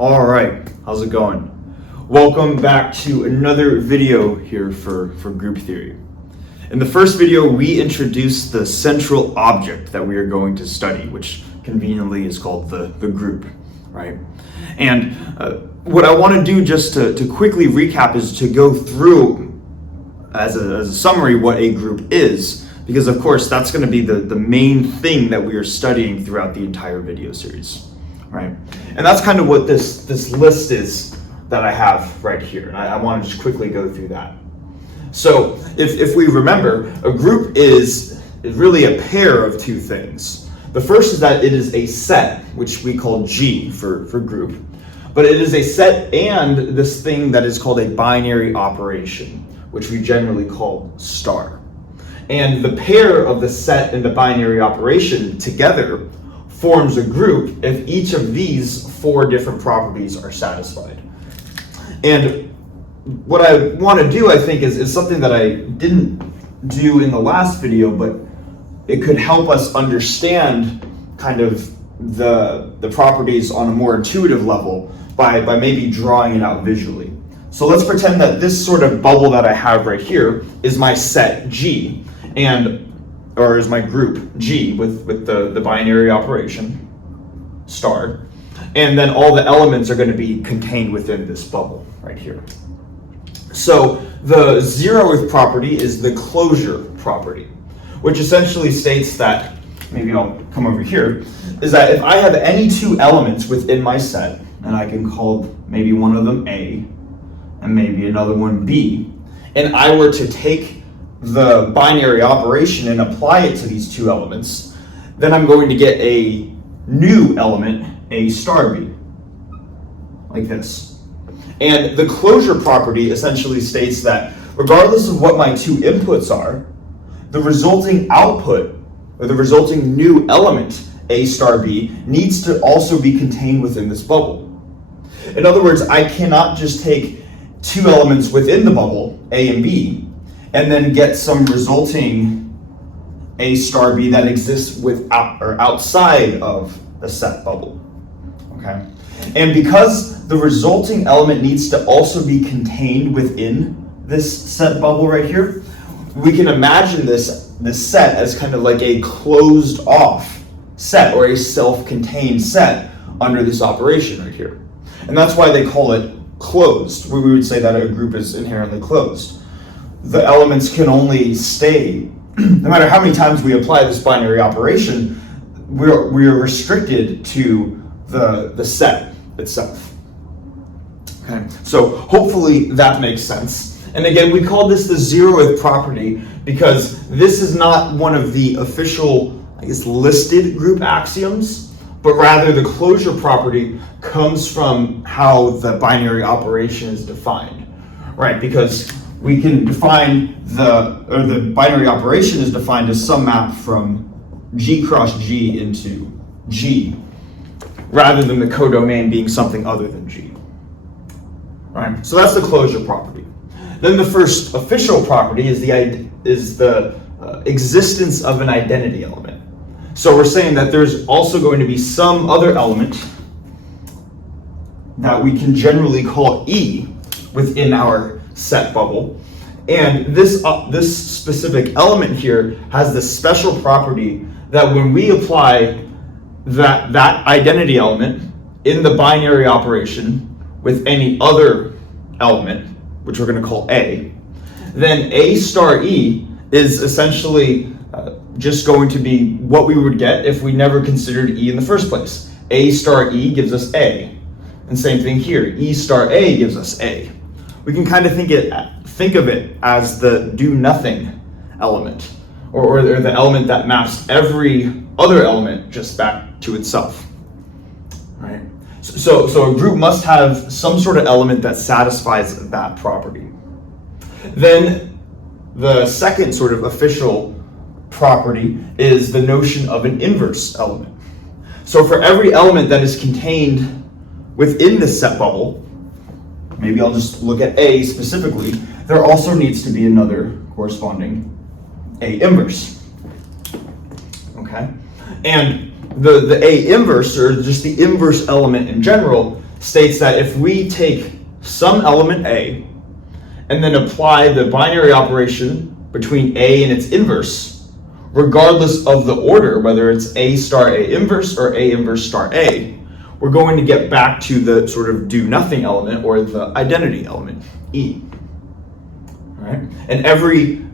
All right, how's it going? Welcome back to another video here for group theory. In the first video, we introduced the central object that we are going to study, which conveniently is called the group, right? And what I want to do just to quickly recap is to go through as a summary what a group is, because of course that's going to be the main thing that we are studying throughout the entire video series. Right, and that's kind of what this list is that I have right here, and I want to just quickly go through that. So if we remember, a group is really a pair of two things. The first is that it is a set, which we call G for group, but it is a set and this thing that is called a binary operation, which we generally call star. And the pair of the set and the binary operation together forms a group if each of these four different properties are satisfied. And what I want to do, I think, is something that I didn't do in the last video, but it could help us understand kind of the properties on a more intuitive level by maybe drawing it out visually. So let's pretend that this sort of bubble that I have right here is my set G, or is my group G with the binary operation, star, and then all the elements are going to be contained within this bubble right here. So the zeroth property is the closure property, which essentially states that, maybe I'll come over here, is that if I have any two elements within my set, and I can call maybe one of them A, and maybe another one B, and I were to take the binary operation and apply it to these two elements, then I'm going to get a new element, A star B, like this. And the closure property essentially states that regardless of what my two inputs are, the resulting output, or the resulting new element, A star B, needs to also be contained within this bubble. In other words, I cannot just take two elements within the bubble, A and B, and then get some resulting A star B that exists outside of the set bubble, okay? And because the resulting element needs to also be contained within this set bubble right here, we can imagine this set as kind of like a closed off set or a self-contained set under this operation right here. And that's why they call it closed, where we would say that a group is inherently closed. The elements can only stay, no matter how many times we apply this binary operation, we're restricted to the set itself. Okay, so hopefully that makes sense. And again, we call this the zeroth property because this is not one of the official, listed group axioms, but rather the closure property comes from how the binary operation is defined, right? Because we can define the binary operation is defined as some map from G cross G into G, rather than the codomain being something other than G, right? So that's the closure property. Then the first official property is the existence of an identity element. So we're saying that there's also going to be some other element that we can generally call E within our set bubble, and this specific element here has the special property that when we apply that identity element in the binary operation with any other element, which we're going to call A, then A star E is essentially just going to be what we would get if we never considered E in the first place. A star E gives us A, and same thing here, E star A gives us A. We can kind of think of it as the do nothing element, or the element that maps every other element just back to itself, right? So a group must have some sort of element that satisfies that property. Then the second sort of official property is the notion of an inverse element. So for every element that is contained within the set bubble, maybe I'll just look at A specifically, there also needs to be another corresponding A inverse, okay? And the A inverse, or just the inverse element in general, states that if we take some element A and then apply the binary operation between A and its inverse, regardless of the order, whether it's A star A inverse or A inverse star A, we're going to get back to the sort of do nothing element or the identity element, E. All right? And every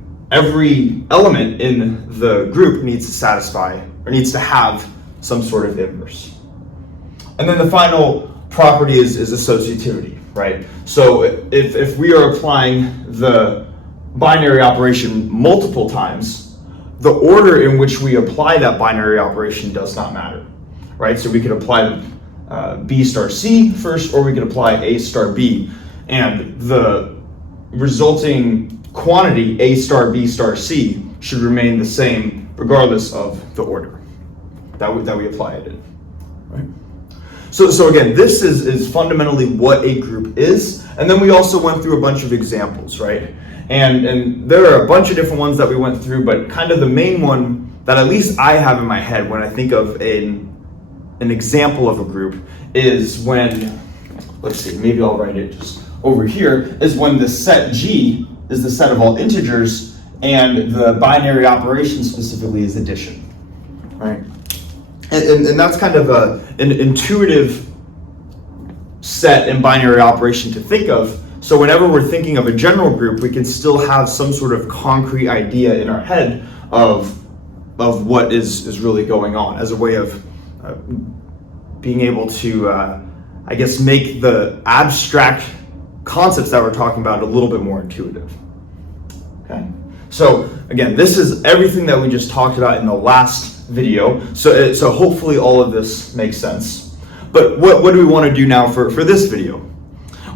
element in the group needs to satisfy or needs to have some sort of inverse. And then the final property is associativity, right? So if we are applying the binary operation multiple times, the order in which we apply that binary operation does not matter, right? So we could apply B star C first, or we could apply A star B, and the resulting quantity A star B star C should remain the same regardless of the order that we apply it in, right? So again, this is fundamentally what a group is, and then we also went through a bunch of examples, right? And there are a bunch of different ones that we went through, but kind of the main one that at least I have in my head when I think of an example of a group is when, let's see, maybe I'll write it just over here, is when the set G is the set of all integers and the binary operation specifically is addition, right? And that's kind of an intuitive set and binary operation to think of. So whenever we're thinking of a general group, we can still have some sort of concrete idea in our head of what is really going on as a way of being able to, I guess, make the abstract concepts that we're talking about a little bit more intuitive. Okay. So again, this is everything that we just talked about in the last video. So hopefully all of this makes sense. But what do we want to do now for this video?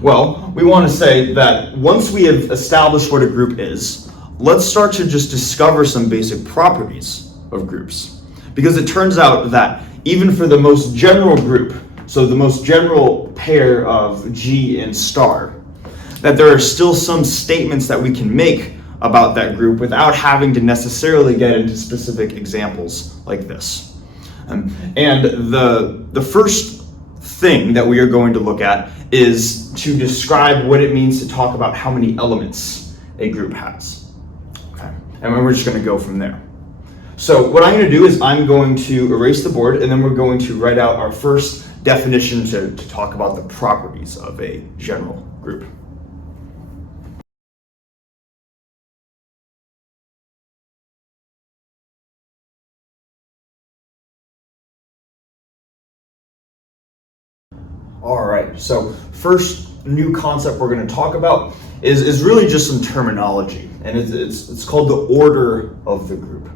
Well, we want to say that once we have established what a group is, let's start to just discover some basic properties of groups. Because it turns out that even for the most general group, so the most general pair of G and star, that there are still some statements that we can make about that group without having to necessarily get into specific examples like this. And the first thing that we are going to look at is to describe what it means to talk about how many elements a group has. Okay, and we're just going to go from there. So what I'm going to do is I'm going to erase the board, and then we're going to write out our first definition to talk about the properties of a general group. All right, so first new concept we're going to talk about is really just some terminology, and it's called the order of the group.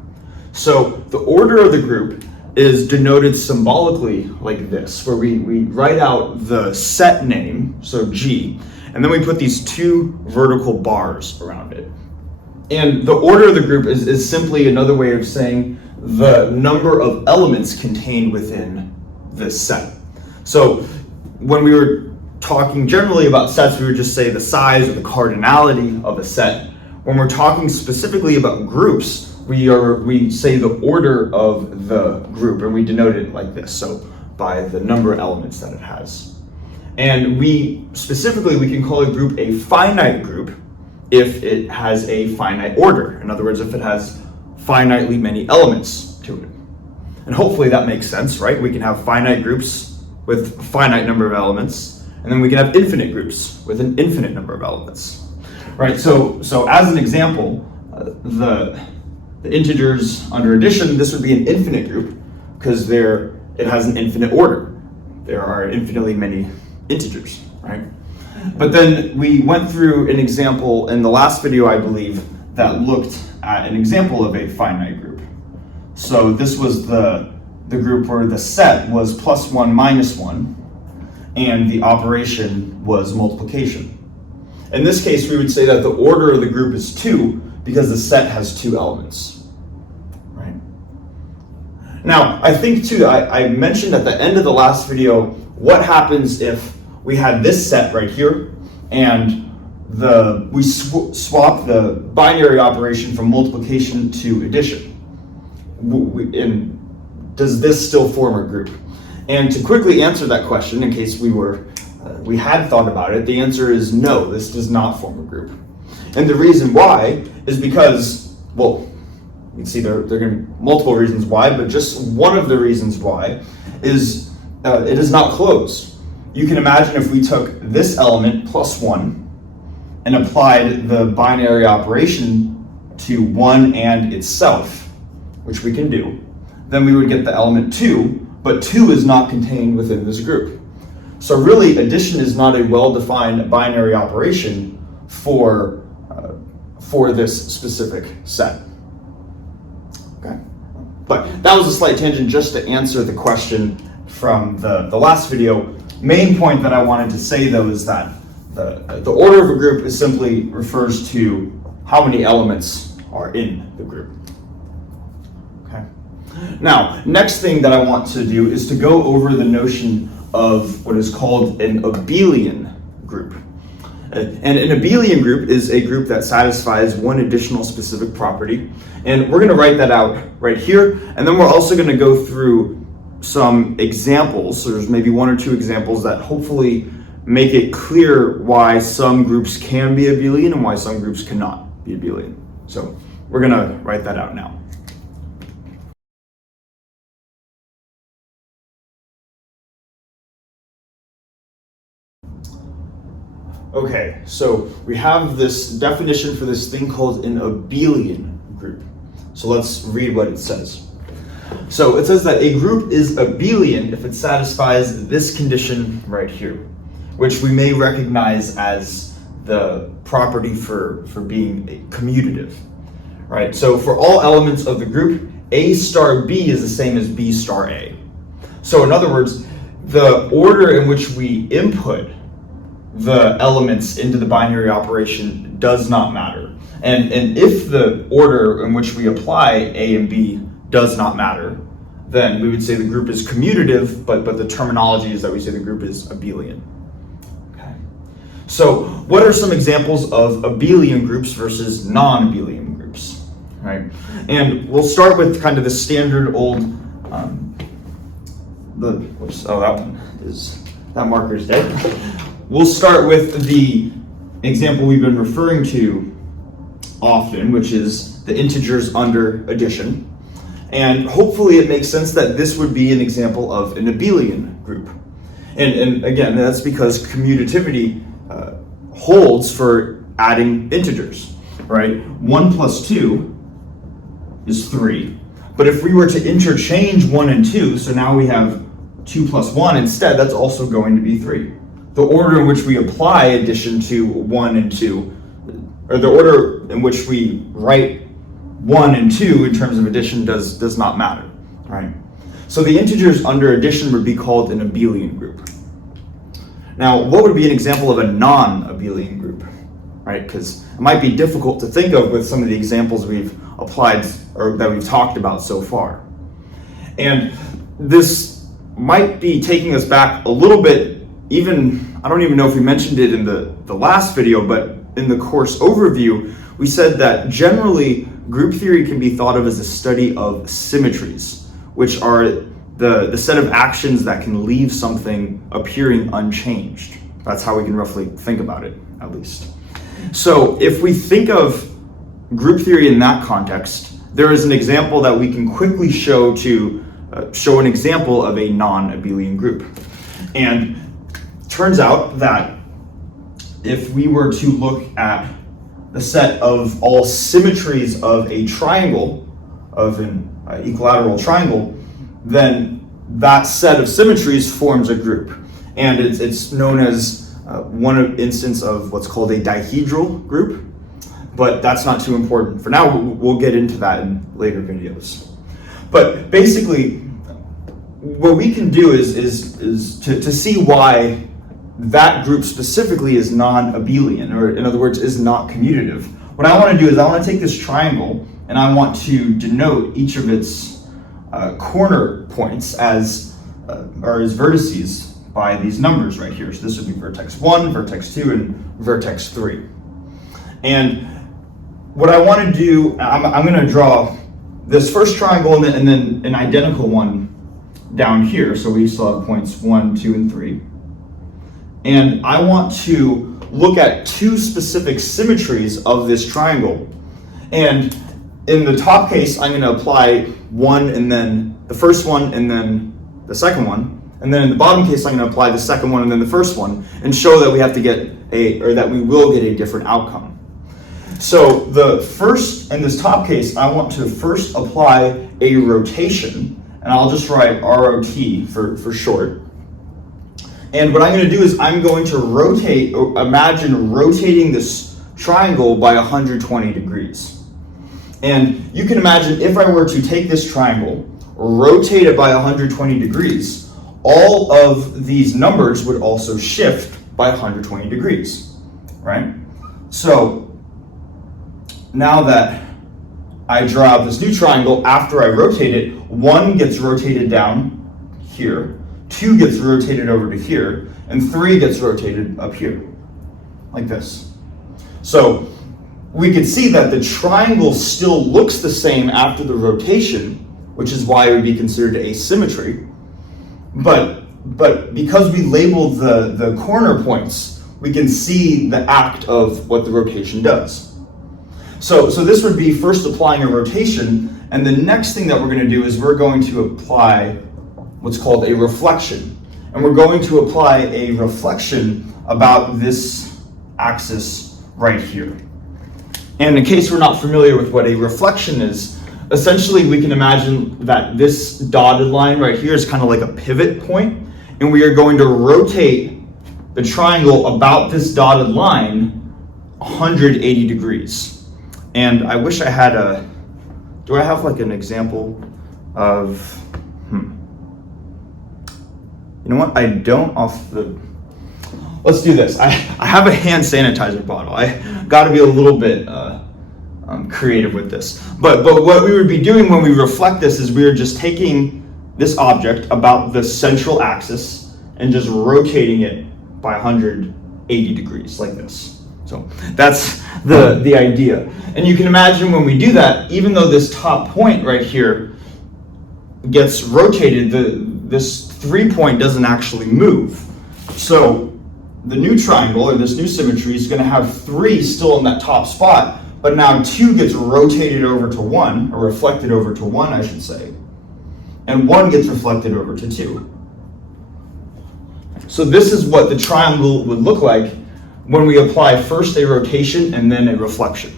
So the order of the group is denoted symbolically like this, where we write out the set name, so G, and then we put these two vertical bars around it. And the order of the group is simply another way of saying the number of elements contained within this set. So when we were talking generally about sets, we would just say the size or the cardinality of a set. When we're talking specifically about groups, we say the order of the group, and we denote it like this, so by the number of elements that it has. And we can call a group a finite group if it has a finite order. In other words, if it has finitely many elements to it. And hopefully that makes sense, right? We can have finite groups with a finite number of elements, and then we can have infinite groups with an infinite number of elements, right? So as an example, the integers under addition, this would be an infinite group because it has an infinite order. There are infinitely many integers, right? But then we went through an example in the last video, I believe, that looked at an example of a finite group. So this was the group where the set was +1 - 1, and the operation was multiplication. In this case, we would say that the order of the group is 2 because the set has 2 elements. Right? Now, I think too, I mentioned at the end of the last video, what happens if we had this set right here, and we swap the binary operation from multiplication to addition. Does this still form a group? And to quickly answer that question, in case we were we had thought about it, the answer is no, this does not form a group. And the reason why is because, well, you can see there are going to be multiple reasons why, but just one of the reasons why is it is not closed. You can imagine if we took this element plus 1 and applied the binary operation to 1 and itself, which we can do, then we would get the element 2, but 2 is not contained within this group. So really, addition is not a well-defined binary operation for this specific set. Okay, but that was a slight tangent just to answer the question from the last video. Main point that I wanted to say though is that the order of a group is simply refers to how many elements are in the group. Okay. Now, next thing that I want to do is to go over the notion of what is called an abelian group. And an abelian group is a group that satisfies one additional specific property. And we're going to write that out right here. And then we're also going to go through some examples. So there's maybe 1 or 2 examples that hopefully make it clear why some groups can be abelian and why some groups cannot be abelian. So we're going to write that out now. Okay, so we have this definition for this thing called an abelian group. So let's read what it says. So it says that a group is abelian if it satisfies this condition right here, which we may recognize as the property for being commutative, right? So for all elements of the group, A star B is the same as B star A. So in other words, the order in which we input the elements into the binary operation does not matter. And if the order in which we apply A and B does not matter, then we would say the group is commutative, but the terminology is that we say the group is abelian. Okay. So what are some examples of abelian groups versus non-abelian groups? Right? And we'll start with kind of the standard old, that marker is dead. We'll start with the example we've been referring to often, which is the integers under addition. And hopefully it makes sense that this would be an example of an abelian group. And again, that's because commutativity holds for adding integers, right? 1 plus 2 is 3. But if we were to interchange 1 and 2, so now we have 2 plus 1 instead, that's also going to be 3. The order in which we apply addition to 1 and 2, or the order in which we write 1 and 2 in terms of addition does not matter, right? So the integers under addition would be called an abelian group. Now, what would be an example of a non-abelian group, right? Because it might be difficult to think of with some of the examples we've applied or that we've talked about so far. And this might be taking us back a little bit. Even, I don't even know if we mentioned it in the last video, but in the course overview, we said that generally group theory can be thought of as a study of symmetries, which are the set of actions that can leave something appearing unchanged. That's how we can roughly think about it, at least. So if we think of group theory in that context, there is an example that we can quickly show to show an example of a non-abelian group. And turns out that if we were to look at the set of all symmetries of a triangle, of an equilateral triangle, then that set of symmetries forms a group. And it's known as one instance of what's called a dihedral group, but that's not too important. For now, we'll get into that in later videos. But basically, what we can do is to see why that group specifically is non-abelian, or in other words, is not commutative. What I want to do is I want to take this triangle and I want to denote each of its corner points as vertices by these numbers right here. So this would be vertex 1, vertex 2, and vertex 3. And what I want to do, I'm going to draw this first triangle and then an identical one down here. So we still have points 1, 2, and 3. and I want to look at two specific symmetries of this triangle. And in the top case, I'm going to apply one and then the first one and then the second one. And then in the bottom case, I'm going to apply the second one and then the first one and show that we have to get that we will get a different outcome. So the first, in this top case, I want to first apply a rotation, and I'll just write ROT for short. And what I'm going to do is I'm going to rotate, imagine rotating this triangle by 120 degrees. And you can imagine if I were to take this triangle, rotate it by 120 degrees, all of these numbers would also shift by 120 degrees, right? So now that I draw out this new triangle, after I rotate it, 1 gets rotated down here, 2 gets rotated over to here, and 3 gets rotated up here, like this. So we can see that the triangle still looks the same after the rotation, which is why it would be considered a symmetry. But because we labeled the corner points, we can see the act of what the rotation does. So this would be first applying a rotation, and the next thing that we're going to do is we're going to apply what's called a reflection. And we're going to apply a reflection about this axis right here. And in case we're not familiar with what a reflection is, essentially we can imagine that this dotted line right here is kind of like a pivot point, and we are going to rotate the triangle about this dotted line 180 degrees. And I wish I had do I have like an example of, you know what, I don't let's do this. I have a hand sanitizer bottle. I got to be a little bit creative with this. But what we would be doing when we reflect this is we are just taking this object about the central axis and just rotating it by 180 degrees like this. So that's the idea. And you can imagine when we do that, even though this top point right here gets rotated, this 3 point doesn't actually move. So the new triangle, or this new symmetry, is going to have 3 still in that top spot, but now 2 gets rotated over to 1, or reflected over to 1, I should say, and 1 gets reflected over to 2. So this is what the triangle would look like when we apply first a rotation and then a reflection.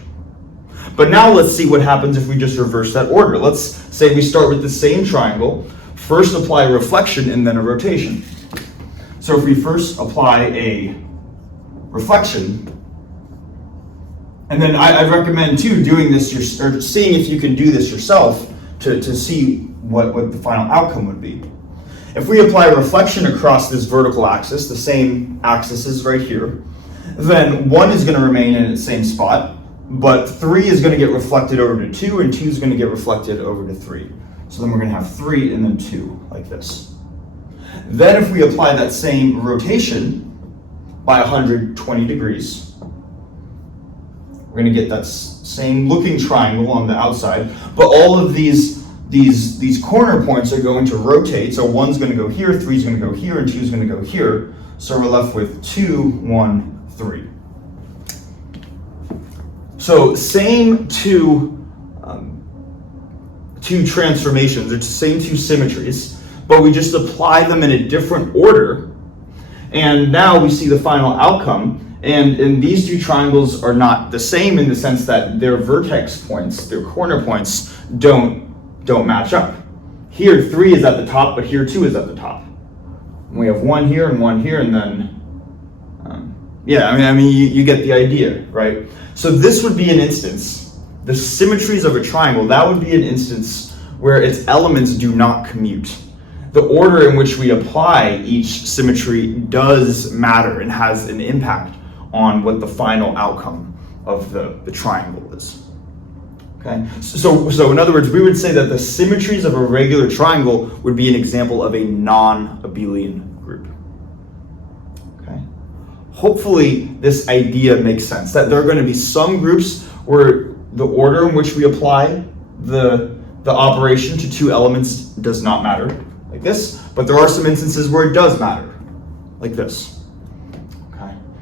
But now let's see what happens if we just reverse that order. Let's say we start with the same triangle, first apply a reflection and then a rotation. So if we first apply a reflection, and then I recommend too doing this, or seeing if you can do this yourself to see what the final outcome would be. If we apply a reflection across this vertical axis, the same axis is right here, then 1 is going to remain in its same spot, but 3 is going to get reflected over to 2, and 2 is going to get reflected over to 3. So then we're going to have 3 and then 2, like this. Then if we apply that same rotation by 120 degrees, we're going to get that same looking triangle on the outside, but all of these corner points are going to rotate. So 1's going to go here, 3's going to go here, and 2's going to go here. So we're left with 2, 1, 3. So same two transformations, it's the same 2 symmetries, but we just apply them in a different order, and now we see the final outcome. And these 2 triangles are not the same in the sense that their vertex points, their corner points, don't match up. Here 3 is at the top, but here 2 is at the top. And we have 1 here and 1 here, and then yeah, I mean you get the idea, right? So this would be an instance, the symmetries of a triangle, that would be an instance where its elements do not commute. The order in which we apply each symmetry does matter and has an impact on what the final outcome of the triangle is. Okay, so in other words, we would say that the symmetries of a regular triangle would be an example of a non-abelian group. Okay, hopefully this idea makes sense, that there are going to be some groups where the order in which we apply the operation to 2 elements does not matter, like this, but there are some instances where it does matter, like this.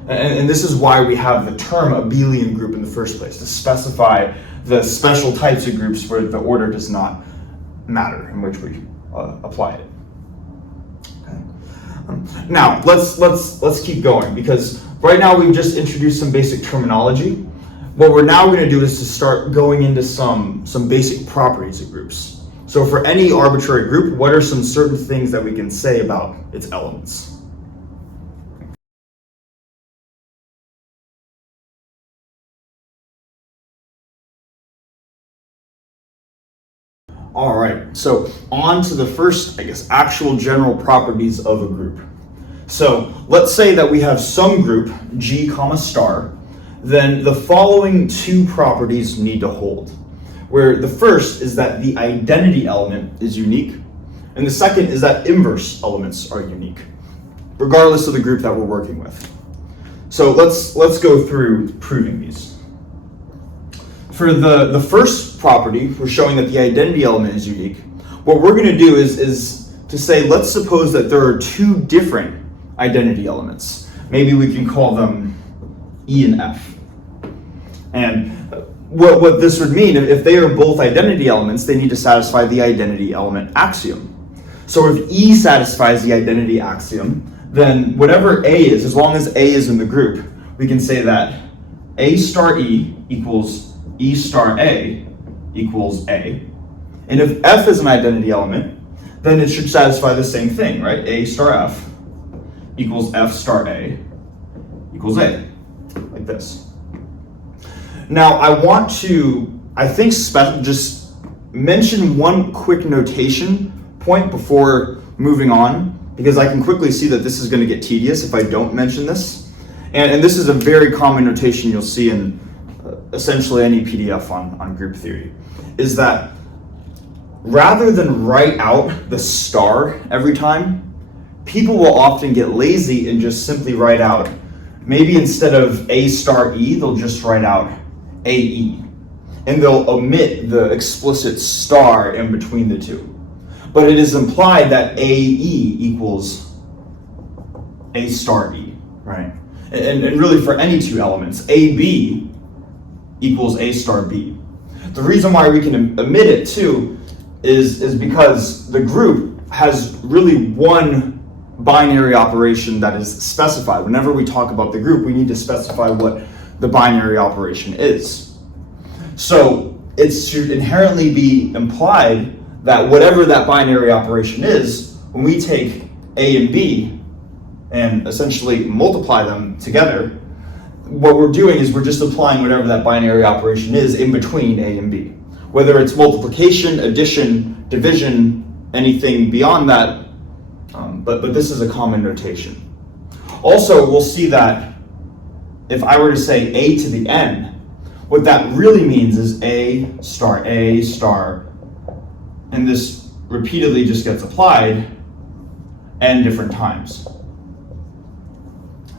And this is why we have the term abelian group in the first place, to specify the special types of groups where the order does not matter in which we apply it. Okay. Now let's keep going, because right now we've just introduced some basic terminology. What we're now going to do is to start going into some basic properties of groups. So for any arbitrary group, what are some certain things that we can say about its elements? All right, so on to the first, actual general properties of a group. So let's say that we have some group, G comma star, then the following two properties need to hold, where the first is that the identity element is unique, and the second is that inverse elements are unique, regardless of the group that we're working with. So let's go through proving these. For the first property, we're showing that the identity element is unique. What we're going to do is to say, let's suppose that there are two different identity elements. Maybe we can call them E and F. And what this would mean, if they are both identity elements, they need to satisfy the identity element axiom. So if E satisfies the identity axiom, then whatever A is, as long as A is in the group, we can say that A star E equals E star A equals A. And if F is an identity element, then it should satisfy the same thing, right? A star F equals F star A equals A, like this. Now I want to, just mention one quick notation point before moving on, because I can quickly see that this is going to get tedious if I don't mention this. And this is a very common notation you'll see in essentially any PDF on group theory, is that rather than write out the star every time, people will often get lazy and just simply write out, maybe instead of A star E, they'll just write out AE. And they'll omit the explicit star in between the two. But it is implied that AE equals A star E, right? And really for any two elements, AB equals A star B. The reason why we can omit it too is because the group has really one binary operation that is specified. Whenever we talk about the group, we need to specify what the binary operation is. So it should inherently be implied that whatever that binary operation is, when we take A and B and essentially multiply them together, what we're doing is we're just applying whatever that binary operation is in between A and B. Whether it's multiplication, addition, division, anything beyond that, but this is a common notation. Also, we'll see that if I were to say A to the N, what that really means is A star, and this repeatedly just gets applied N different times.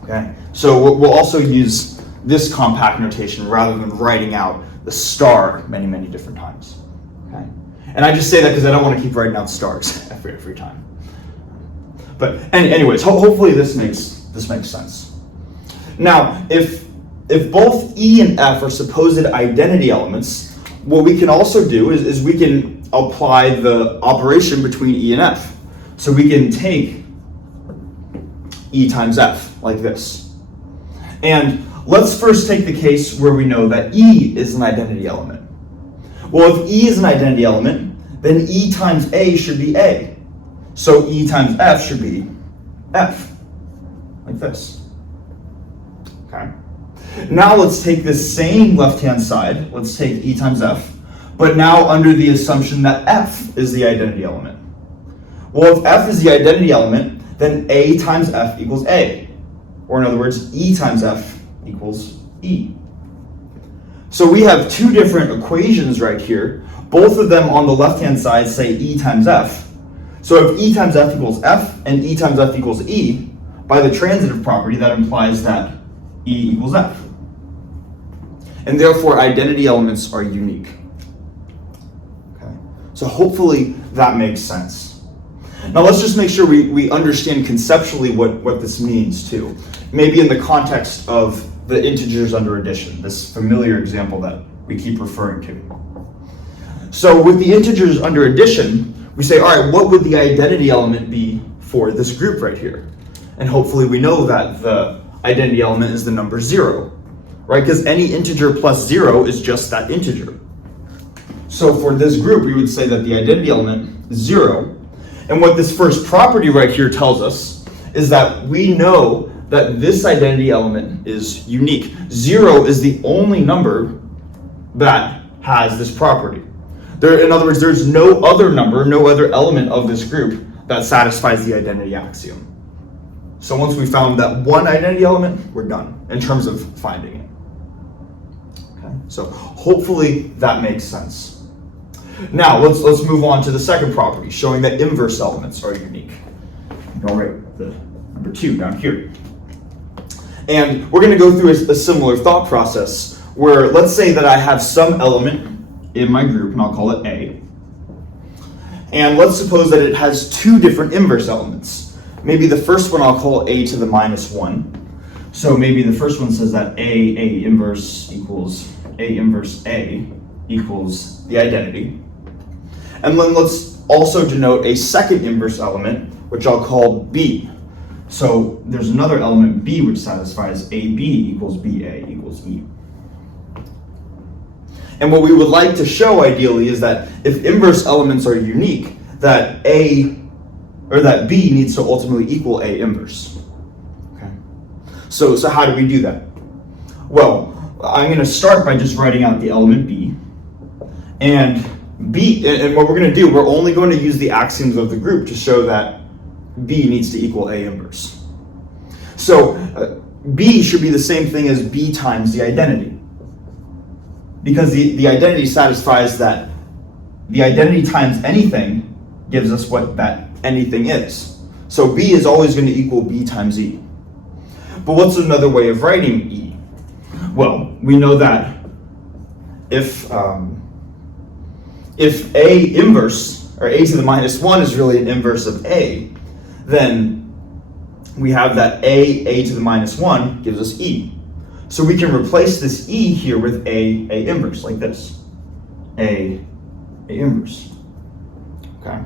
Okay, so we'll also use this compact notation rather than writing out the star many different times. Okay, and I just say that because I don't want to keep writing out stars every time. But anyways, hopefully this makes sense. Now, if both E and F are supposed identity elements, what we can also do is we can apply the operation between E and F. So we can take E times F like this. And let's first take the case where we know that E is an identity element. Well, if E is an identity element, then E times A should be A. So E times F should be F, like this. Okay. Now let's take this same left-hand side, let's take E times F, but now under the assumption that F is the identity element. Well, if F is the identity element, then A times F equals A. Or in other words, E times F equals E. So we have two different equations right here. Both of them on the left-hand side say E times F. So if E times F equals F and E times F equals E, by the transitive property, that implies that E equals F. And therefore, identity elements are unique. Okay. So hopefully that makes sense. Now let's just make sure we understand conceptually what this means too. maybe in the context of the integers under addition, this familiar example that we keep referring to. So with the integers under addition, we say, all right, what would the identity element be for this group right here? And hopefully we know that the identity element is the number 0, right? Because any integer plus 0 is just that integer. So for this group, we would say that the identity element is 0. And what this first property right here tells us is that we know that this identity element is unique. 0 is the only number that has this property. In other words, there's no other number, no other element of this group that satisfies the identity axiom. So once we found that one identity element, we're done in terms of finding it. Okay, so hopefully that makes sense. Now let's move on to the second property, showing that inverse elements are unique. All right, the number 2 down here. And we're going to go through a similar thought process where let's say that I have some element in my group, and I'll call it A. And let's suppose that it has 2 different inverse elements. Maybe the first one I'll call a to the minus 1. So maybe the first one says that A inverse equals A inverse A equals the identity. And then let's also denote a second inverse element, which I'll call B. So there's another element B which satisfies AB equals BA equals E. And what we would like to show ideally is that if inverse elements are unique, that that B needs to ultimately equal A inverse. Okay. So how do we do that? Well, I'm going to start by just writing out the element B. And what we're going to do, we're only going to use the axioms of the group to show that B needs to equal A inverse. So B should be the same thing as B times the identity. Because the identity satisfies that the identity times anything gives us what that anything is. So B is always going to equal B times E. But what's another way of writing E? Well, we know that if A inverse, or A to the minus 1 is really an inverse of A, then we have that A to the minus 1 gives us E. So we can replace this E here with A inverse, like this. A inverse. Okay.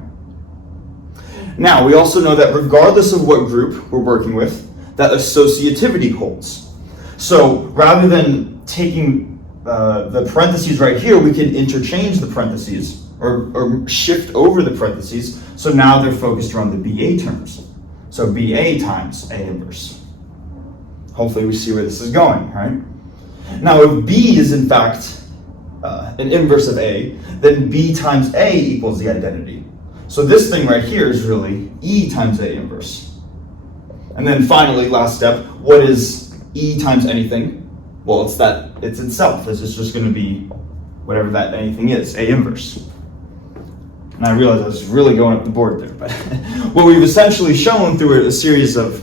Now, we also know that regardless of what group we're working with, that associativity holds. So rather than taking the parentheses right here, we can interchange the parentheses or shift over the parentheses. So now they're focused around the BA terms. So BA times A inverse. Hopefully we see where this is going, right? Now, if B is in fact an inverse of A, then B times A equals the identity. So this thing right here is really E times A inverse. And then finally, last step, what is E times anything? Well, it's itself. This is just going to be whatever that anything is, A inverse. And I realize I was really going up the board there, but what we've essentially shown through a series of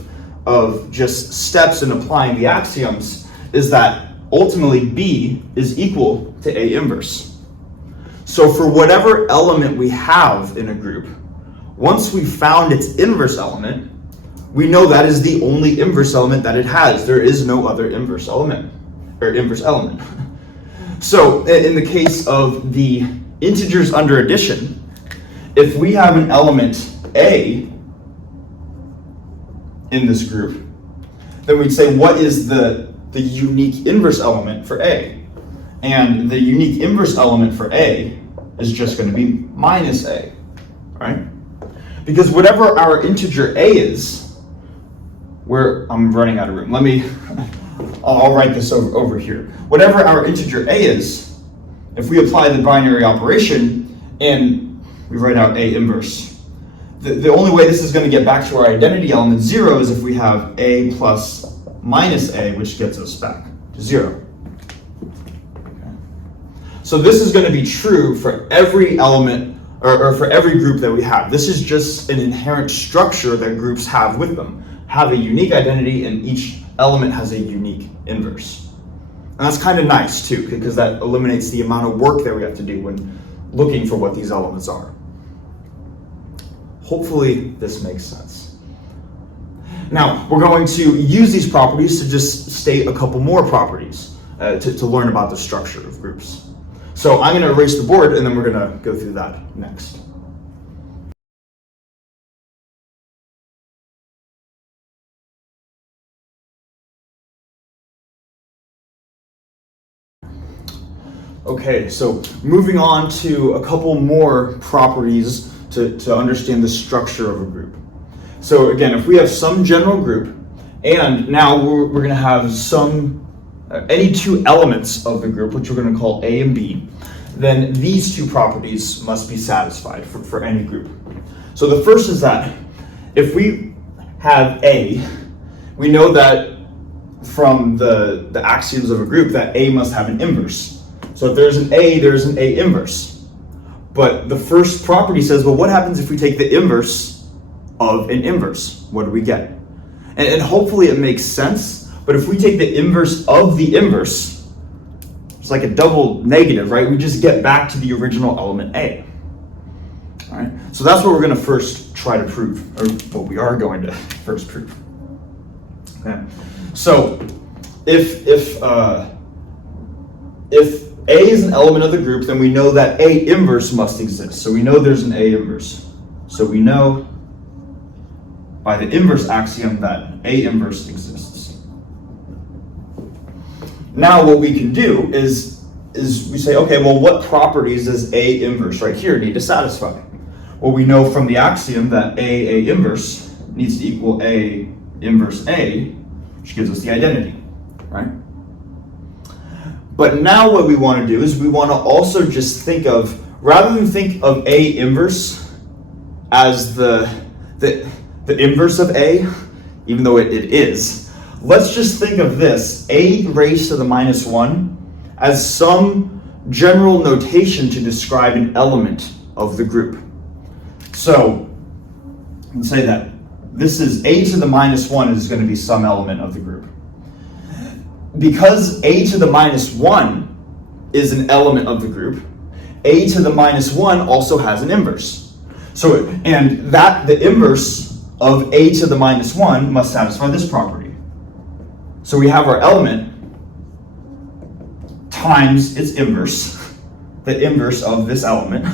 just steps in applying the axioms is that ultimately B is equal to A inverse. So for whatever element we have in a group, once we've found its inverse element, we know that is the only inverse element that it has. There is no other inverse element, or inverse element. So in the case of the integers under addition, if we have an element A in this group, then we'd say what is the unique inverse element for A? And the unique inverse element for A is just going to be minus A, right? Because whatever our integer A is, I'm running out of room. I'll write this over here. Whatever our integer A is, if we apply the binary operation and we write out A inverse, the only way this is going to get back to our identity element 0 is if we have A plus minus A, which gets us back to 0. Okay. So this is going to be true for every element, or for every group that we have. This is just an inherent structure that groups have with them. Have a unique identity, and each element has a unique inverse. And that's kind of nice too, because that eliminates the amount of work that we have to do when looking for what these elements are. Hopefully this makes sense. Now, we're going to use these properties to just state a couple more properties to learn about the structure of groups. So I'm going to erase the board, and then we're going to go through that next. Okay, so moving on to a couple more properties to understand the structure of a group. So again, if we have some general group, and now we're going to have any two elements of the group, which we're going to call A and B, then these two properties must be satisfied for any group. So the first is that if we have A, we know that from the axioms of a group that A must have an inverse. So if there's an A inverse. But the first property says, well, what happens if we take the inverse of an inverse? What do we get? And hopefully it makes sense, but if we take the inverse of the inverse, it's like a double negative, right? We just get back to the original element A. All right, so that's what we're going to first try to prove, or what we are going to first prove. Okay, so if A is an element of the group, then we know that A inverse must exist. So we know there's an A inverse. So we know by the inverse axiom that A inverse exists. Now what we can do is we say, okay, well, what properties does A inverse right here need to satisfy? Well, we know from the axiom that A inverse needs to equal A inverse A, which gives us the identity, right? But now what we want to do is we want to also just think of, rather than think of A inverse as the inverse of A, even though it is, let's just think of this, A raised to the minus 1, as some general notation to describe an element of the group. So, let's say that this is A to the minus 1 is going to be some element of the group. Because A to the minus 1 is an element of the group, A to the minus 1 also has an inverse. So, and that the inverse of A to the minus 1 must satisfy this property. So we have our element times its inverse, the inverse of this element.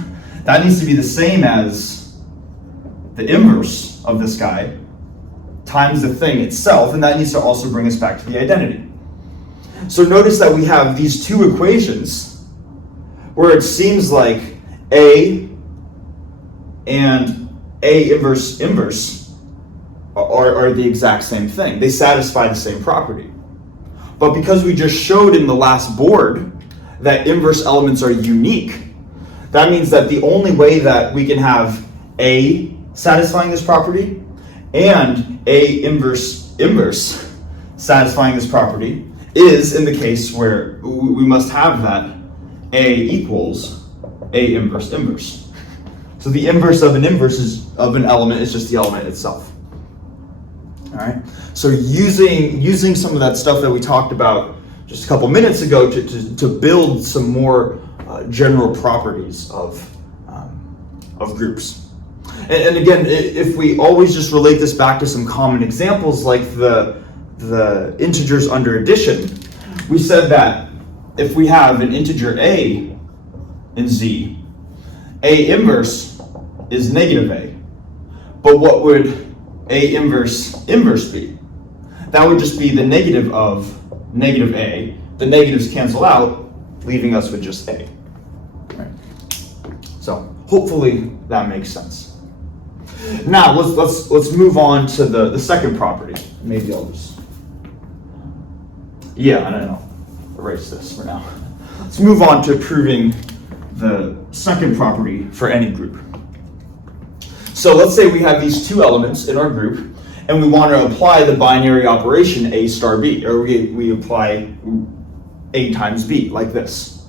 That needs to be the same as the inverse of this guy times the thing itself, and that needs to also bring us back to the identity. So notice that we have these two equations where it seems like A and A inverse are the exact same thing. They satisfy the same property. But because we just showed in the last board that inverse elements are unique, that means that the only way that we can have A satisfying this property and A inverse satisfying this property is in the case where we must have that A equals A inverse. So the inverse of an element is just the element itself. All right. So using some of that stuff that we talked about just a couple minutes ago to build some more general properties of groups. And again, if we always just relate this back to some common examples like the integers under addition, we said that if we have an integer A in Z, A inverse is negative A. But what would A inverse be? That would just be the negative of negative A. The negatives cancel out, leaving us with just A. Right. So hopefully that makes sense. Now let's move on to the second property. Maybe I'll just I don't know. Erase this for now. Let's move on to proving the second property for any group. So let's say we have these two elements in our group, and we want to apply the binary operation A star B, or we apply A times B, like this.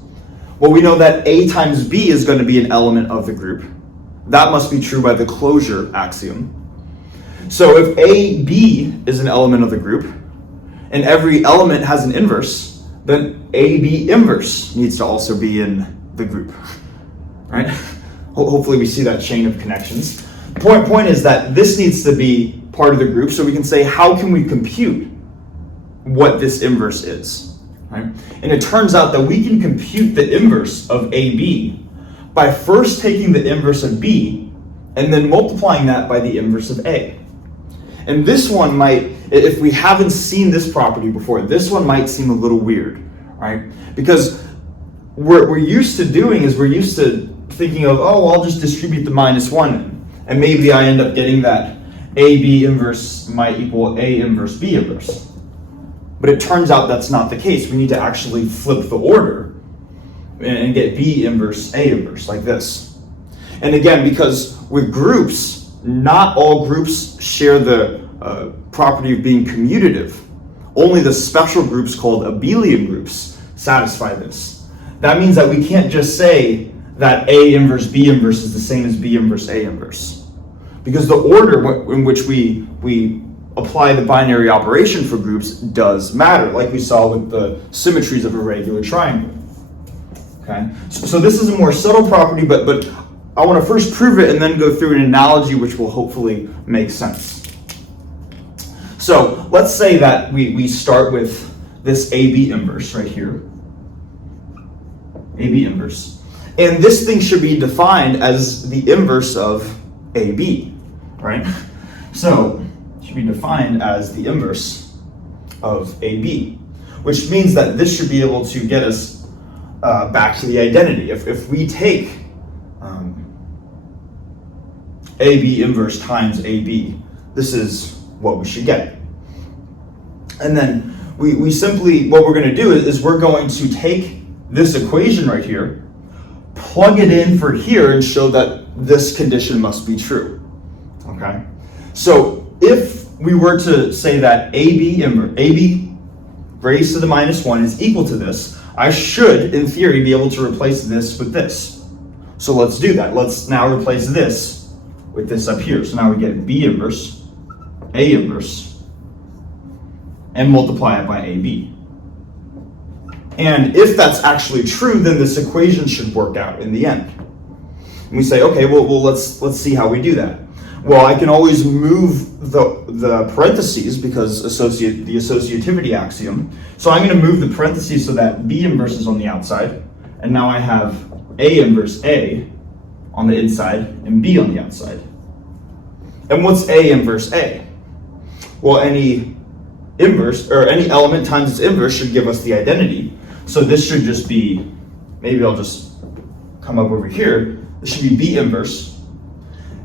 Well, we know that A times B is going to be an element of the group. That must be true by the closure axiom. So if AB is an element of the group, and every element has an inverse, then AB inverse needs to also be in the group, right? Hopefully we see that chain of connections. Point is that this needs to be part of the group, so we can say, how can we compute what this inverse is, right? And it turns out that we can compute the inverse of AB by first taking the inverse of B and then multiplying that by the inverse of A. And this one might, if we haven't seen this property before, this one might seem a little weird, right? Because what we're used to doing is we're used to thinking of, oh, I'll just distribute the -1, and maybe I end up getting that AB inverse might equal A inverse B inverse. But it turns out that's not the case. We need to actually flip the order and get B inverse A inverse, like this. And again, because with groups, not all groups share the property of being commutative. Only the special groups called abelian groups satisfy this. That means that we can't just say that A inverse B inverse is the same as B inverse A inverse. Because the order in which we apply the binary operation for groups does matter, like we saw with the symmetries of a regular triangle. Okay, so this is a more subtle property, but I want to first prove it and then go through an analogy which will hopefully make sense. So let's say that we start with this AB inverse right here, AB inverse, and this thing should be defined as the inverse of AB, right? So it should be defined as the inverse of AB, which means that this should be able to get us back to the identity. If we take AB inverse times AB, this is what we should get. And then we simply, what we're going to do is we're going to take this equation right here, plug it in for here, and show that this condition must be true. Okay? So if we were to say that AB raised to the -1 is equal to this, I should, in theory, be able to replace this with this. So let's do that. Let's now replace this with this up here. So now we get B inverse, A inverse, and multiply it by AB. And if that's actually true, then this equation should work out in the end. And we say, okay, well let's see how we do that. Well, I can always move the parentheses because the associativity axiom. So I'm going to move the parentheses so that B inverse is on the outside, and now I have A inverse A on the inside and B on the outside. And what's A inverse A? Well, any inverse, or any element times its inverse, should give us the identity. So this should just be, maybe I'll just come up over here, this should be B inverse.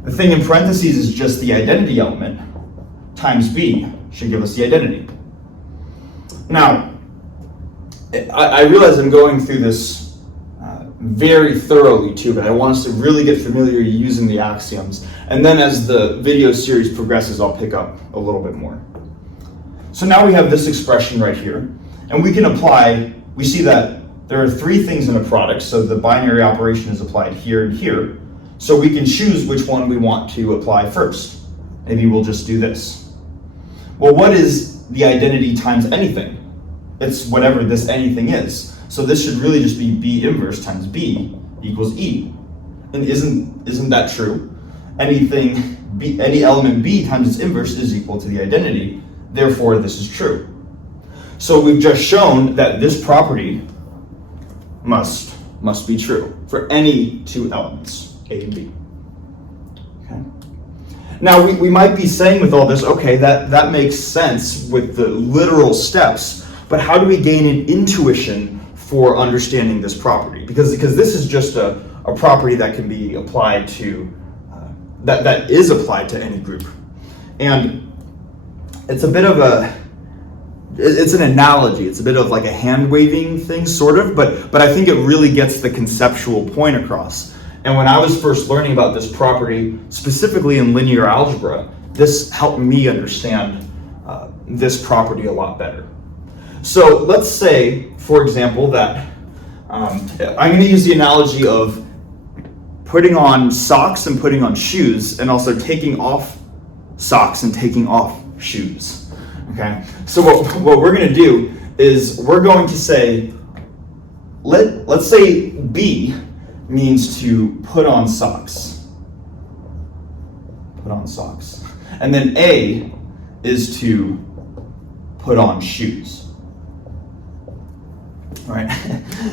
The thing in parentheses is just the identity element times B should give us the identity. Now, I realize I'm going through this very thoroughly too, but I want us to really get familiar using the axioms. And then as the video series progresses, I'll pick up a little bit more. So now we have this expression right here, and we can apply, we see that there are three things in a product, so the binary operation is applied here and here. So we can choose which one we want to apply first. Maybe we'll just do this. Well, what is the identity times anything? It's whatever this anything is. So this should really just be B inverse times B equals E. And isn't that true? Any element B times its inverse is equal to the identity. Therefore, this is true. So we've just shown that this property must be true for any two elements, A and B. Okay. Now we might be saying with all this, okay, that makes sense with the literal steps, but how do we gain an intuition for understanding this property? Because this is just a property that can be applied to, that is applied to any group. And it's a bit of it's an analogy. It's a bit of like a hand-waving thing, sort of, but I think it really gets the conceptual point across. And when I was first learning about this property, specifically in linear algebra, this helped me understand this property a lot better. So let's say, for example, that I'm going to use the analogy of putting on socks and putting on shoes, and also taking off socks and taking off shoes. Okay, so what we're going to do is we're going to say, let's say B means to put on socks. put on socks. And then A is to put on shoes. All right.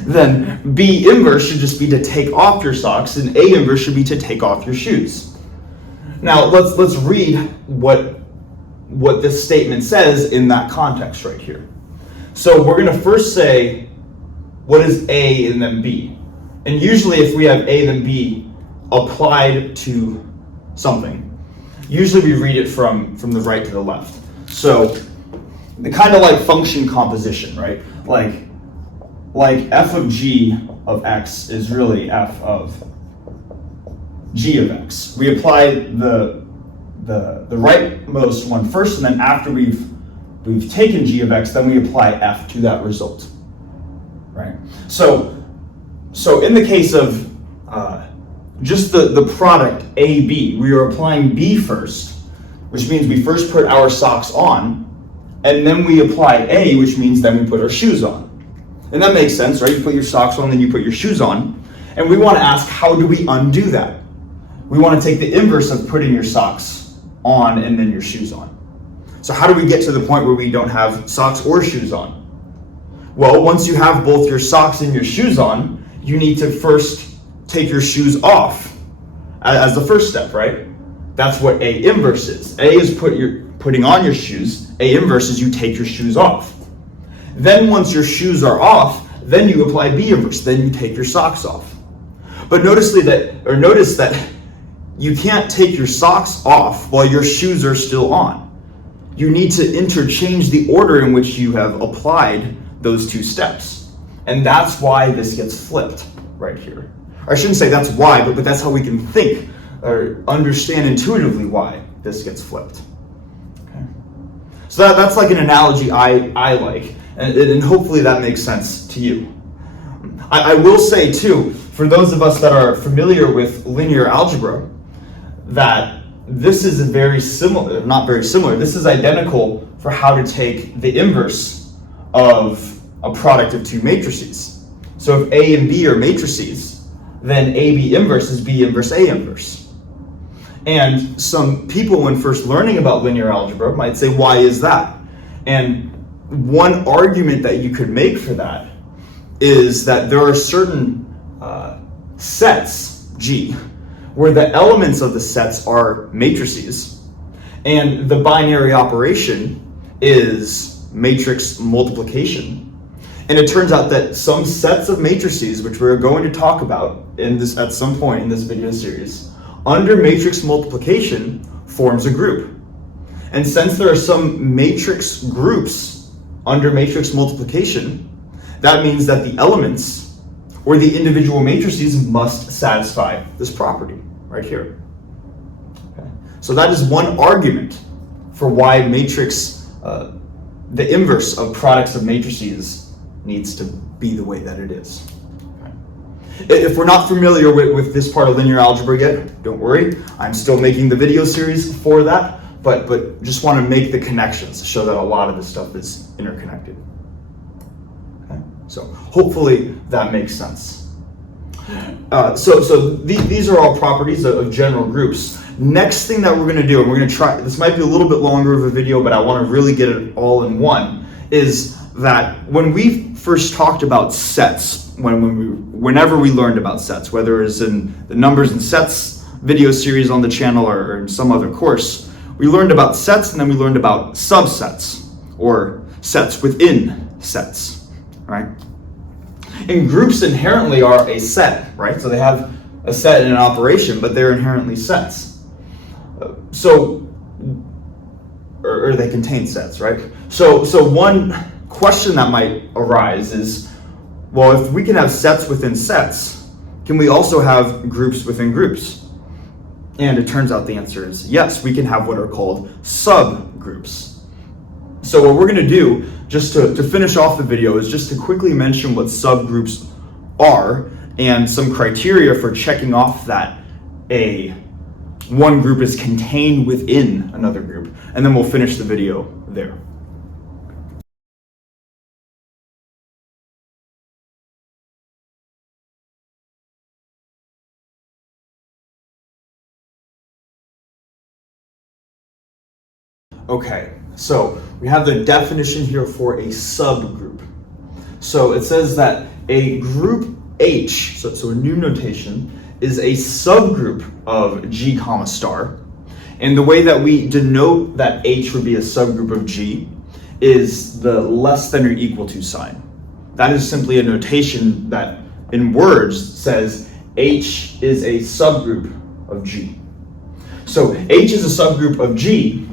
Then B inverse should just be to take off your socks, and A inverse should be to take off your shoes. Now let's read what this statement says in that context right here. So we're going to first say what is A and then B. And usually if we have A then B applied to something, usually we read it from the right to the left. So kind of like function composition, right? Like f of g of x is really f of g of x. We apply the rightmost one first, and then after we've taken g of x, then we apply f to that result, right? So in the case of just the product AB, we are applying B first, which means we first put our socks on, and then we apply A, which means then we put our shoes on. And that makes sense, right? You put your socks on, then you put your shoes on. And we want to ask, how do we undo that? We want to take the inverse of putting your socks on and then your shoes on. So how do we get to the point where we don't have socks or shoes on? Well, once you have both your socks and your shoes on, you need to first take your shoes off as the first step, right? That's what A inverse is. A is putting on your shoes. A inverse is you take your shoes off. Then once your shoes are off, then you apply B inverse. Then you take your socks off. But notice that you can't take your socks off while your shoes are still on. You need to interchange the order in which you have applied those two steps. And that's why this gets flipped right here. Or I shouldn't say that's why, but that's how we can think or understand intuitively why this gets flipped. Okay. So that's like an analogy I like, and hopefully that makes sense to you. I will say too, for those of us that are familiar with linear algebra, that this is not very similar, this is identical for how to take the inverse of a product of two matrices. So if A and B are matrices, then AB inverse is B inverse A inverse. And some people, when first learning about linear algebra, might say, why is that? And one argument that you could make for that is that there are certain sets, G, where the elements of the sets are matrices, and the binary operation is matrix multiplication. And it turns out that some sets of matrices, which we're going to talk about at some point in this video series, under matrix multiplication forms a group. And since there are some matrix groups under matrix multiplication, that means that the elements or the individual matrices must satisfy this property right here. Okay. So that is one argument for why matrix, the inverse of products of matrices, needs to be the way that it is. Okay. If we're not familiar with this part of linear algebra yet, don't worry. I'm still making the video series for that, but just want to make the connections to show that a lot of this stuff is interconnected. Okay. So hopefully that makes sense. So these are all properties of general groups. Next thing that we're going to do, and we're going to try, this might be a little bit longer of a video, but I want to really get it all in one, is that when we first talked about sets, whenever we learned about sets, whether it's in the numbers and sets video series on the channel or in some other course, we learned about sets, and then we learned about subsets, or sets within sets, right? And groups inherently are a set, right? So they have a set in an operation, but they're inherently sets. Or they contain sets, right? So one question that might arise is, well, if we can have sets within sets, can we also have groups within groups? And it turns out the answer is yes, we can have what are called subgroups. So what we're going to do, just to finish off the video, is just to quickly mention what subgroups are and some criteria for checking off that one group is contained within another group, and then we'll finish the video there. Okay, so we have the definition here for a subgroup. So it says that a group H, so a new notation, is a subgroup of G comma star. And the way that we denote that H would be a subgroup of G is the less than or equal to sign. That is simply a notation that in words says H is a subgroup of G. So H is a subgroup of G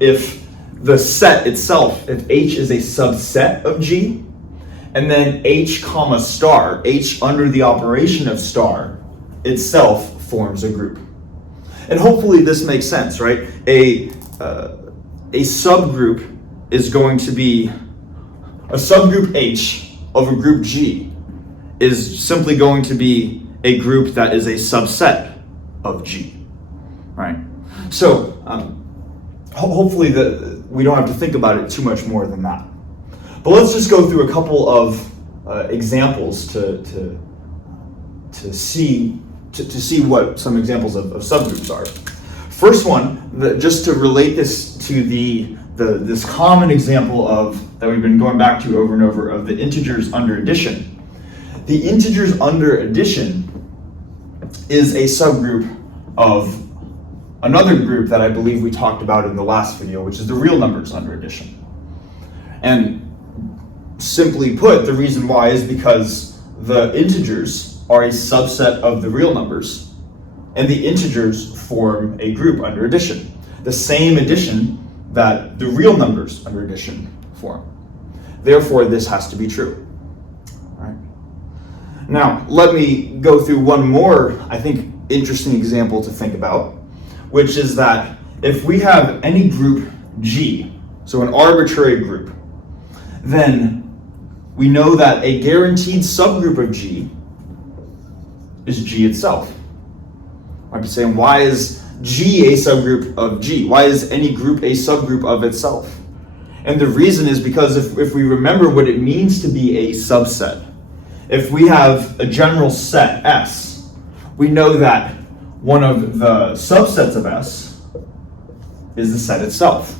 if the set itself, if H is a subset of G, and then H comma star, H under the operation of star, itself forms a group. And hopefully this makes sense, right? A subgroup is going to be a subgroup H of a group G is simply going to be a group that is a subset of G, right? So hopefully we don't have to think about it too much more than that. But let's just go through a couple of examples to see what some examples of subgroups are. First one, just to relate this to this common example that we've been going back to over and over of the integers under addition. The integers under addition is a subgroup of another group that I believe we talked about in the last video, which is the real numbers under addition. And simply put, the reason why is because the integers are a subset of the real numbers, and the integers form a group under addition, the same addition that the real numbers under addition form. Therefore, this has to be true. All right. Now, let me go through one more, I think, interesting example to think about, which is that if we have any group G, so an arbitrary group, then we know that a guaranteed subgroup of G is G itself. I'd be saying, why is G a subgroup of G? Why is any group a subgroup of itself? And the reason is because if we remember what it means to be a subset, if we have a general set S, we know that one of the subsets of S is the set itself.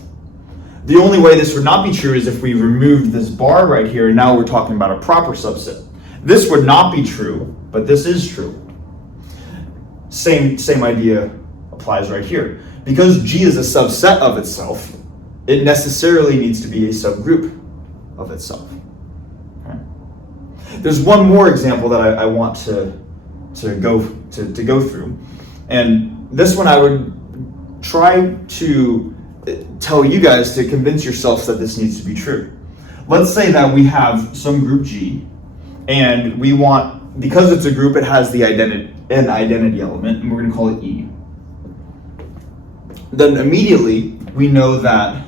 The only way this would not be true is if we removed this bar right here, and now we're talking about a proper subset. This would not be true, but this is true. Same idea applies right here. Because G is a subset of itself, it necessarily needs to be a subgroup of itself. Okay. There's one more example that I want to go through, and this one I would try to tell you guys to convince yourselves that this needs to be true. Let's say that we have some group G, and we want, because it's a group, it has an identity element, and we're going to call it E. Then immediately we know that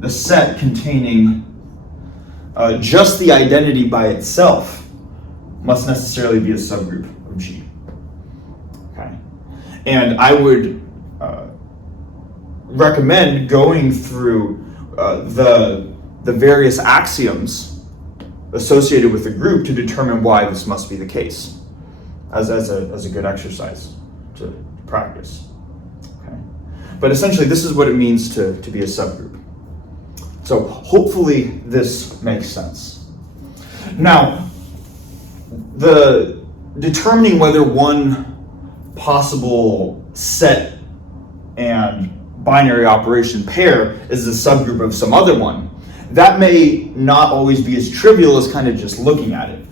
the set containing just the identity by itself must necessarily be a subgroup of G. Okay, and I would recommend going through the various axioms associated with the group to determine why this must be the case, as a good exercise to practice. Okay, but essentially this is what it means to be a subgroup. So hopefully this makes sense. Now, the determining whether one possible set and binary operation pair is a subgroup of some other one, that may not always be as trivial as kind of just looking at it.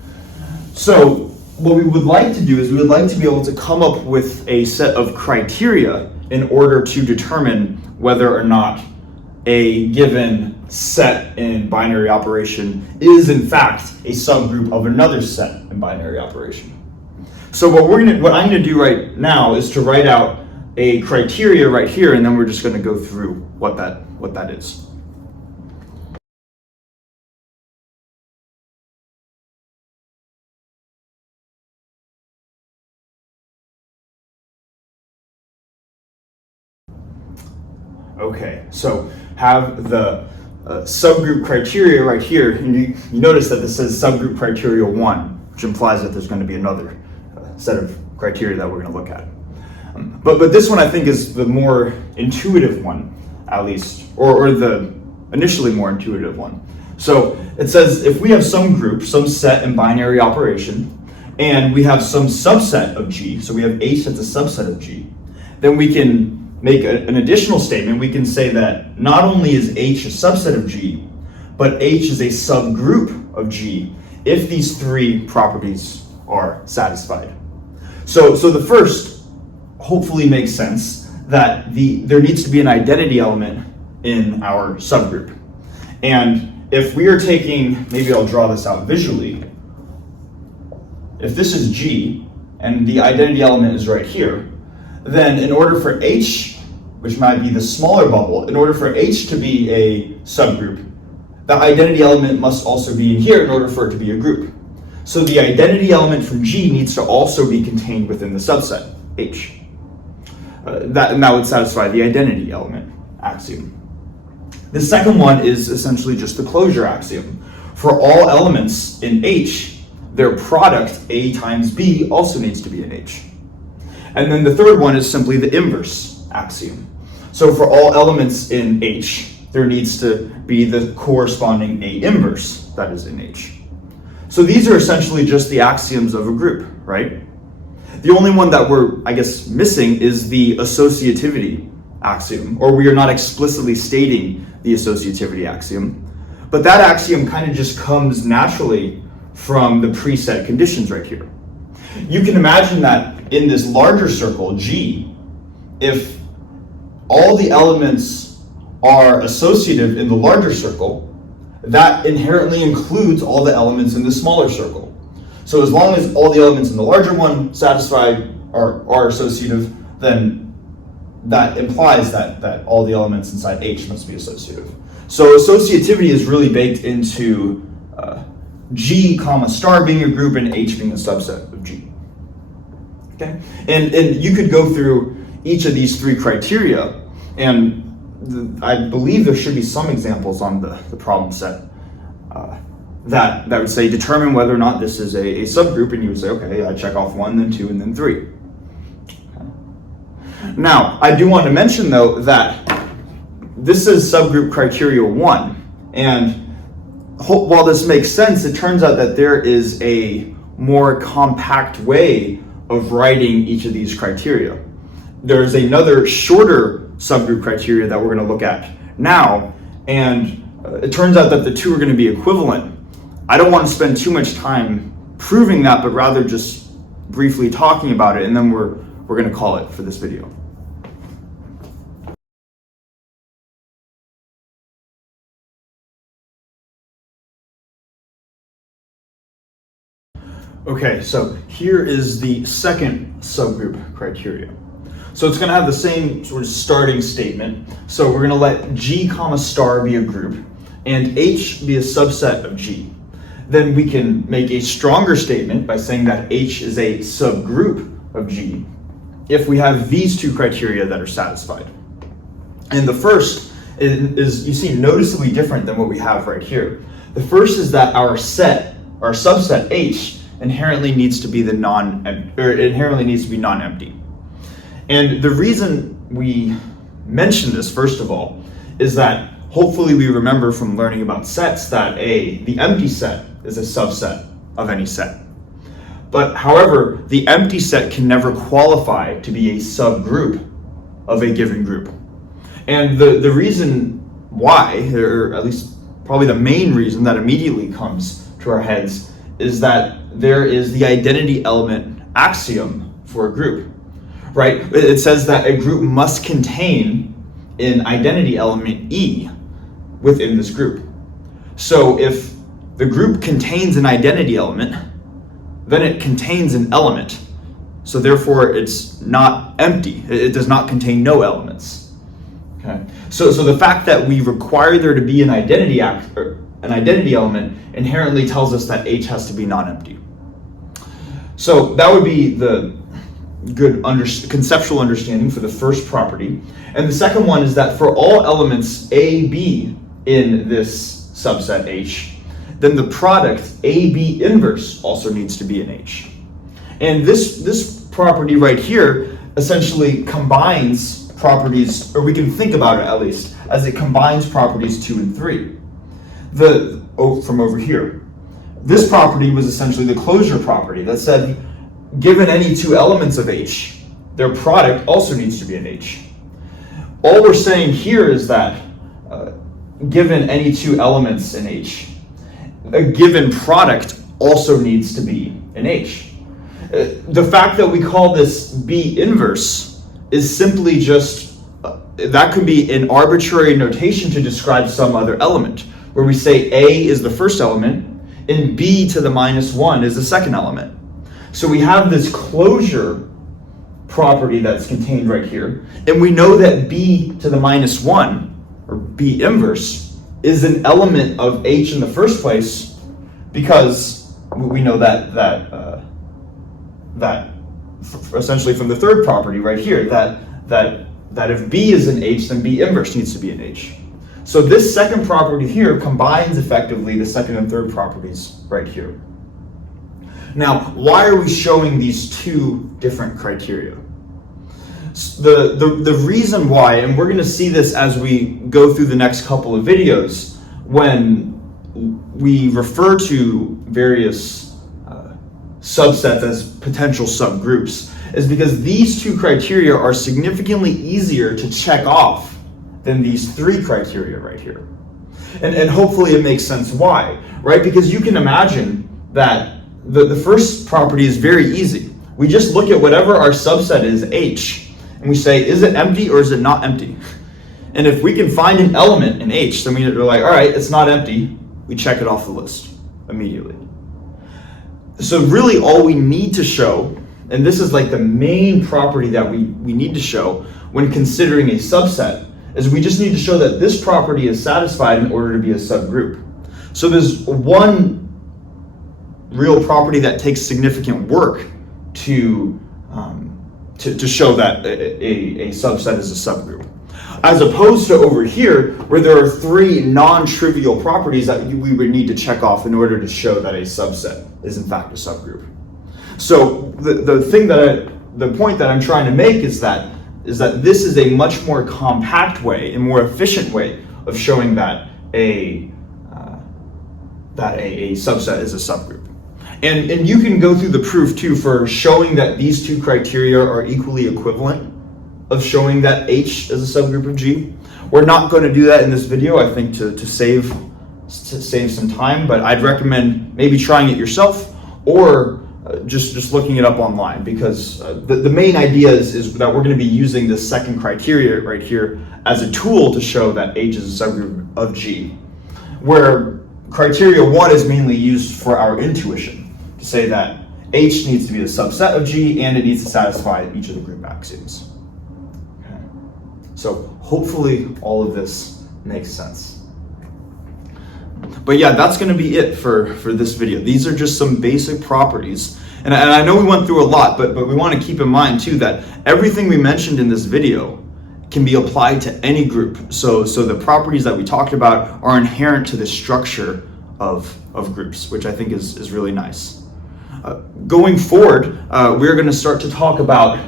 So what we would like to do is we would like to be able to come up with a set of criteria in order to determine whether or not a given set in binary operation is in fact a subgroup of another set in binary operation. So what I'm going to do right now is to write out a criteria right here, and then we're just going to go through what that is. Okay, so have the subgroup criteria right here, and you notice that this says subgroup criteria 1, which implies that there's going to be another set of criteria that we're going to look at. But this one I think is the more intuitive one, at least, or the initially more intuitive one. So it says if we have some group, some set in binary operation, and we have some subset of G, so we have H that's a subset of G, then we can make an additional statement. We can say that not only is H a subset of G, but H is a subgroup of G if these three properties are satisfied. So the first hopefully makes sense, that there needs to be an identity element in our subgroup. And if we are taking, maybe I'll draw this out visually. If this is G and the identity element is right here, then in order for H, which might be the smaller bubble, in order for H to be a subgroup, the identity element must also be in here in order for it to be a group. So the identity element from G needs to also be contained within the subset, H. That would satisfy the identity element axiom. The second one is essentially just the closure axiom. For all elements in H, their product, A times B, also needs to be in H. And then the third one is simply the inverse axiom. So for all elements in H, there needs to be the corresponding A inverse that is in H. So these are essentially just the axioms of a group, right? The only one that we're, I guess, missing is the associativity axiom, or we are not explicitly stating the associativity axiom. But that axiom kind of just comes naturally from the preset conditions right here. You can imagine that in this larger circle, G, if all the elements are associative in the larger circle, that inherently includes all the elements in the smaller circle. So as long as all the elements in the larger one satisfied are associative, then that implies that all the elements inside H must be associative. So associativity is really baked into G comma star being a group and H being a subset of G. Okay, and you could go through each of these three criteria, and I believe there should be some examples on the problem set that would say determine whether or not this is a subgroup, and you would say, okay, I check off 1, then 2, and then 3. Okay. Now, I do want to mention though that this is subgroup criteria 1, and while this makes sense, it turns out that there is a more compact way of writing each of these criteria. There's another shorter subgroup criteria that we're going to look at now, and it turns out that the two are going to be equivalent. I don't want to spend too much time proving that, but rather just briefly talking about it, and then we're going to call it for this video. Okay, so here is the second subgroup criteria. So it's going to have the same sort of starting statement. So we're going to let G comma star be a group and H be a subset of G. Then we can make a stronger statement by saying that H is a subgroup of G if we have these two criteria that are satisfied. And the first is, you see, noticeably different than what we have right here. The first is that our subset H inherently needs to be non-empty. And the reason we mention this, first of all, is that hopefully we remember from learning about sets that the empty set is a subset of any set. But however, the empty set can never qualify to be a subgroup of a given group. And the reason why, or at least probably the main reason that immediately comes to our heads, is that there is the identity element axiom for a group, right? It says that a group must contain an identity element E within this group. So if the group contains an identity element, then it contains an element. So therefore it's not empty. It does not contain no elements. Okay. So the fact that we require there to be an identity element inherently tells us that H has to be non-empty. So that would be the good conceptual understanding for the first property. And the second one is that for all elements A, B in this subset H, then the product AB inverse also needs to be in H. And this property right here essentially combines properties, or we can think about it at least, as it combines properties 2 and 3. From over here. This property was essentially the closure property that said, given any two elements of H, their product also needs to be an H. All we're saying here is that given any two elements in H, a given product also needs to be an H. The fact that we call this B inverse is simply just, that could be an arbitrary notation to describe some other element, where we say A is the first element and B to the -1 is the second element. So we have this closure property that's contained right here, and we know that B to the -1, or B inverse, is an element of H in the first place, because we know that essentially from the third property right here, that if B is an H, then B inverse needs to be an H. So this second property here combines effectively the second and third properties right here. Now, why are we showing these two different criteria? The reason why, and we're going to see this as we go through the next couple of videos, when we refer to various subsets as potential subgroups, is because these two criteria are significantly easier to check off than these three criteria right here. And hopefully it makes sense why, right? Because you can imagine that the first property is very easy. We just look at whatever our subset is, H, and we say, is it empty or is it not empty? And if we can find an element in H, then we're like, all right, it's not empty. We check it off the list immediately. So really all we need to show, and this is like the main property that we need to show when considering a subset, is we just need to show that this property is satisfied in order to be a subgroup. So there's one real property that takes significant work to show that a subset is a subgroup, as opposed to over here where there are three non-trivial properties that we would need to check off in order to show that a subset is in fact a subgroup. So the point that I'm trying to make is that this is a much more compact way and more efficient way of showing that a subset is a subgroup. And you can go through the proof too for showing that these two criteria are equally equivalent of showing that H is a subgroup of G. We're not going to do that in this video, I think, to save some time, but I'd recommend maybe trying it yourself or just looking it up online, because the main idea is that we're going to be using this second criteria right here as a tool to show that H is a subgroup of G, where criteria 1 is mainly used for our intuition, to say that H needs to be the subset of G and it needs to satisfy each of the group axioms. Okay. So hopefully all of this makes sense. But yeah, that's going to be it for this video. These are just some basic properties. And I know we went through a lot, but we want to keep in mind too that everything we mentioned in this video can be applied to any group. So the properties that we talked about are inherent to the structure of groups, which I think is really nice. Going forward, we're going to start to talk about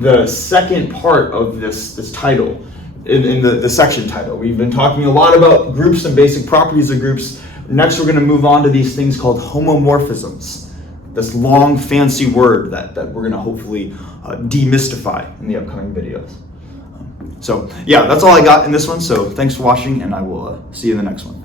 the second part of this title, in the section title. We've been talking a lot about groups and basic properties of groups. Next, we're going to move on to these things called homomorphisms, this long fancy word that we're going to hopefully demystify in the upcoming videos. So yeah, that's all I got in this one. So thanks for watching, and I will see you in the next one.